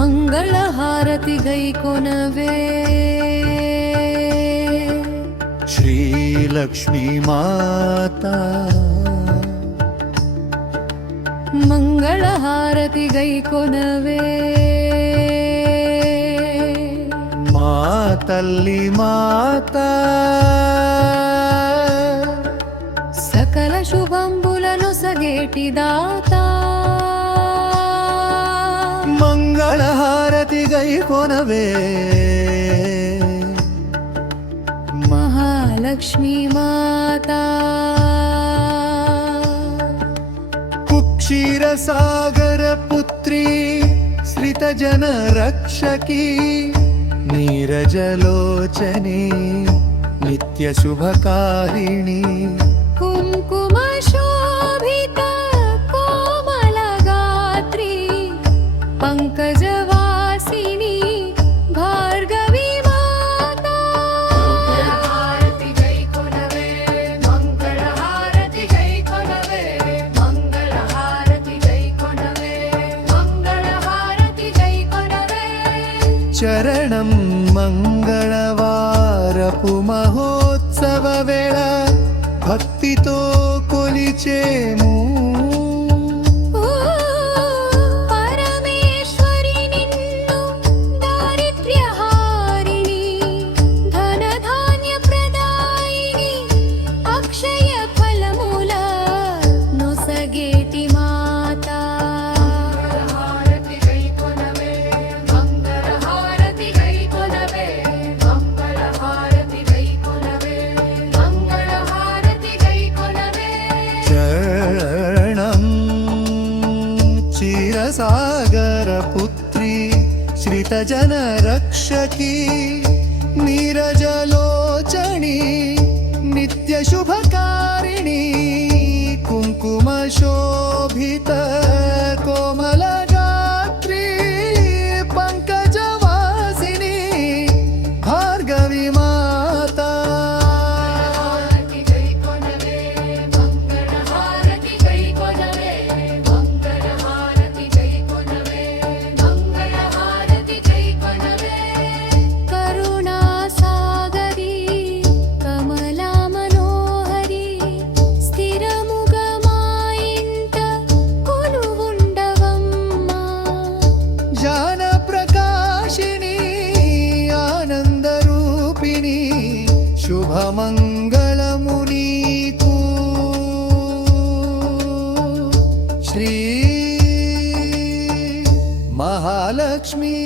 ಮಂಗಳಹಾರತಿ ಗೈಕೊನವೇ ಶ್ರೀಲಕ್ಷ್ಮೀ ಮಾತಾ ಮಂಗಳಹಾರತಿ ಗೈಕೊನವೇ ಮಾತಲ್ಲಿ ಮಾತಾ సకల శుభంబులను సగేటిదాత మంగళహారతి గైకొనవే మహాలక్ష్మీ మాతా కుక్షీరసాగర పుత్రీ శ్రితజన రక్షకీ నీరజలోచనే నిత్య శుభకారిణి కుంకుమ శోభిత కోమల గాత్రి పంకజవాసిని భార్గవి మాతా మంగళహారతి గైకొనవే మంగళహారతి గైకొనవే మంగళహారతి గైకొనవే మంగళహారతి గైకొనవే చరణం మంగళవారపు మహోత్సవ వేళ భక్తితో కొలిచేము పరమేశ్వరి నిన్ను దారిద్ర్యహారిణి ధనధాన్య ప్రదాయిని అక్షయ ఫలముల నొసగేటి మాతా మంగళహారతి గైకొనవే మంగళహారతి గైకొనవే మంగళహారతి గైకొనవే మంగళహారతి గైకొనవే చరణం క్షీరసాగర పుత్రీ శ్రితజన రక్షకీ నీరజలోచనీ నిత్య శుభకారిణి కుంకుమ శోభిత కోమల గాత్రీ పంకజవాసిని భార్గవి మాతా మంగళహారతి గైకొనవే మంగళహారతి గైకొనవే మంగళహారతి గైకొనవే మంగళహారతి గైకొనవే కరుణా సాగరి కమలా మనోహరి స్థిరముగ మా ఇంట కొలువుండవమ్మా జ్ఞాన ప్రకాశిని ఆనంద రూపిణి శుభమంగళము నీకు శ్రీ మహాలక్ష్మి